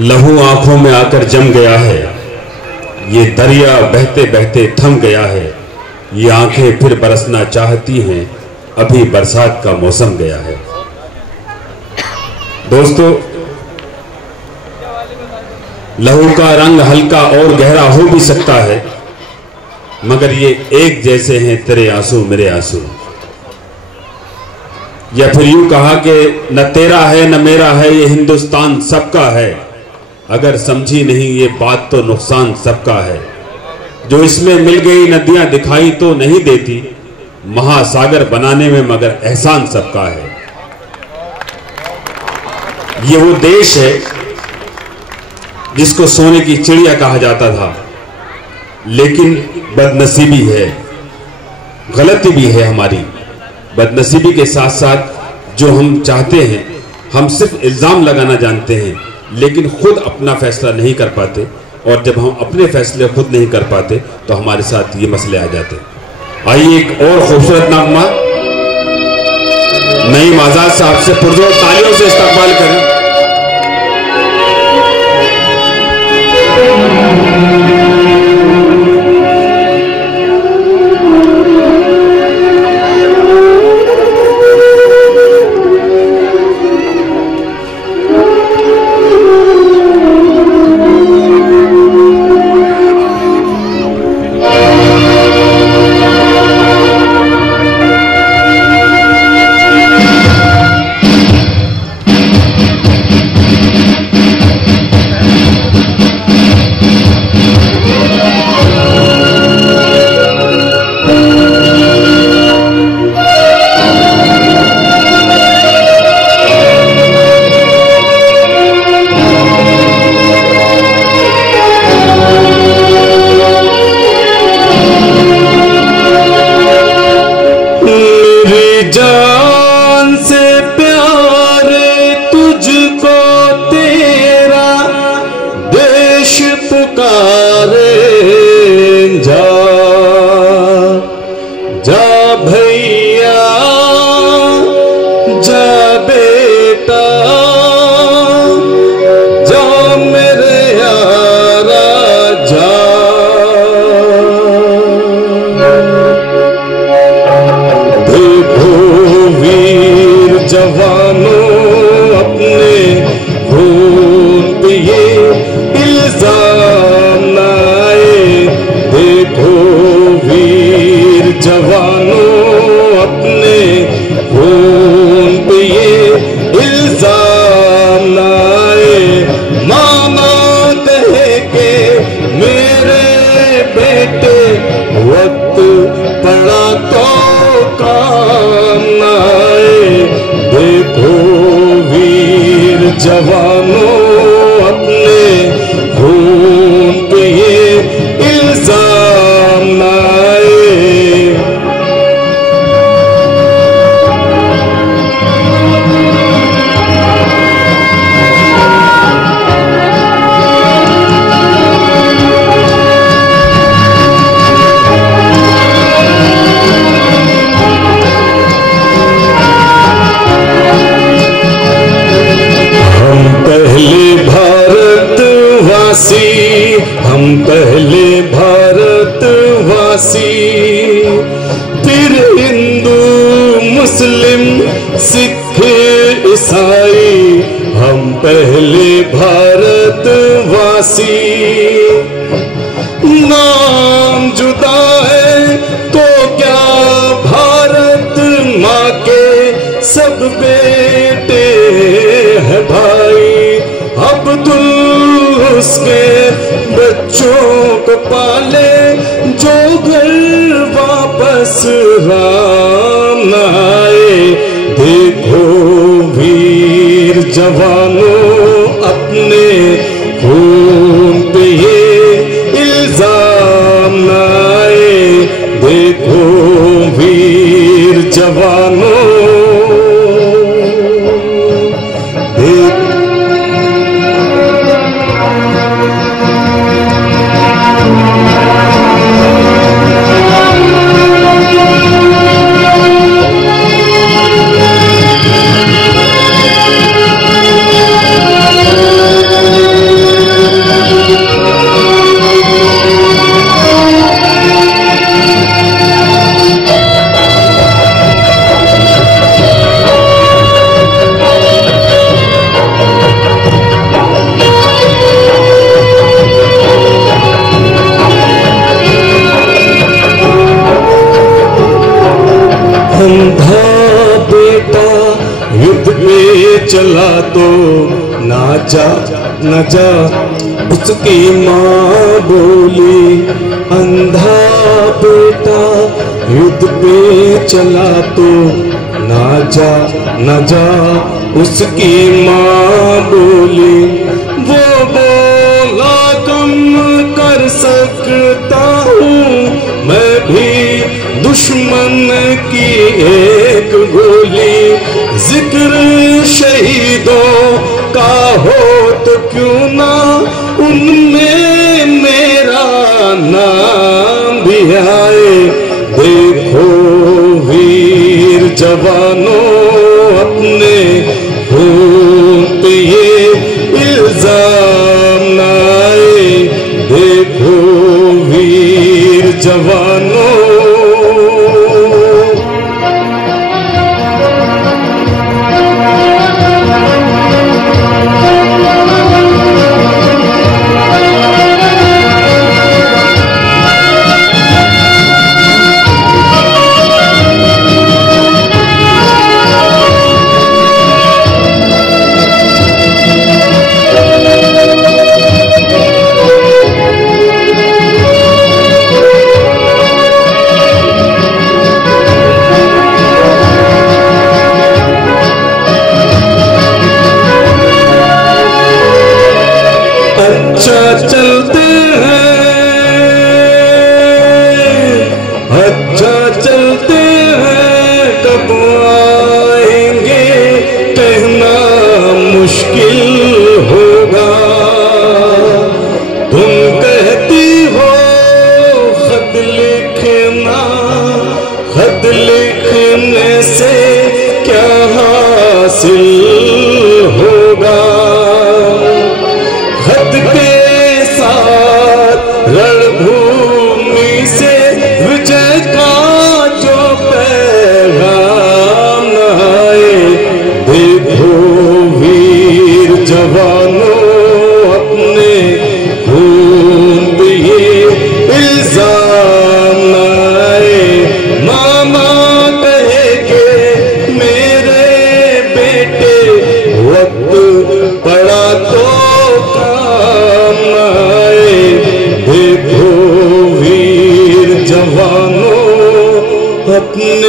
लहू आंखों में आकर जम गया है, ये दरिया बहते बहते थम गया है। ये आंखें फिर बरसना चाहती हैं, अभी बरसात का मौसम गया है। दोस्तों, लहू का रंग हल्का और गहरा हो भी सकता है, मगर ये एक जैसे हैं तेरे आंसू मेरे आंसू। या फिर यूं कहा कि न तेरा है न मेरा है, ये हिंदुस्तान सबका है। अगर समझी नहीं ये बात तो नुकसान सबका है। जो इसमें मिल गई नदियां दिखाई तो नहीं देती, महासागर बनाने में मगर एहसान सबका है। ये वो देश है जिसको सोने की चिड़िया कहा जाता था, लेकिन बदनसीबी है, गलती भी है हमारी। बदनसीबी के साथ साथ जो हम चाहते हैं, हम सिर्फ इल्जाम लगाना जानते हैं, लेकिन खुद अपना फैसला नहीं कर पाते। और जब हम अपने फैसले खुद नहीं कर पाते तो हमारे साथ ये मसले आ जाते हैं। आइए एक और खूबसूरत नगमा नईम आजाद साहब से पुरजोर तालियों से इस्तकबाल करें। जान से प्यारे तुझको तेरा देश पुकारे। जा जा भैया जा बेटा जा मेरे यारा जा। जवानों अपने खून पे ये इल्जाम लाए। देखो वीर जवानों अपने खून पे ये इल्जाम लाए। मामा कहे के मेरे बेटे वक्त पड़ा तो काम आए। देखो वीर जवानों अपने खून पे ये इल्जाम लाए। हम पहले भारतवासी, फिर हिंदू मुस्लिम सिख ईसाई। हम पहले भारतवासी। नाम जुदा है तो क्या, भारत माँ के सब बेटे हैं भाई। अब्दुल उसके बच्चों को पाले, जो घर वापस राम आए। देखो वीर जवानों अपने चला तो ना जा न जा। उसकी माँ बोली अंधा बेटा युद्ध पे चला तो ना जा न जा। उसकी माँ बोली वो बोला कम कर सकता हूँ मैं भी दुश्मन की एक गोली। जिक्र शहीदों का हो तो क्यों ना उनमें मेरा नाम भी आए। देखो वीर जवानों अपने खून पे ये इल्जाम न आए। देखो वीर जवानों चलते हैं कब आएंगे कहना मुश्किल होगा। तुम कहती हो खत लिखना, खत लिखने से क्या हासिल होगा। खत के साथ रणभूमि से विजय का जो पैगाम न आए। देखो वीर जवानों अपने खून पे ये इल्जाम न आए। मामा कहेंगे मेरे बेटे वक्त पड़ा तो काम आए। देखो वीर जवानों अपने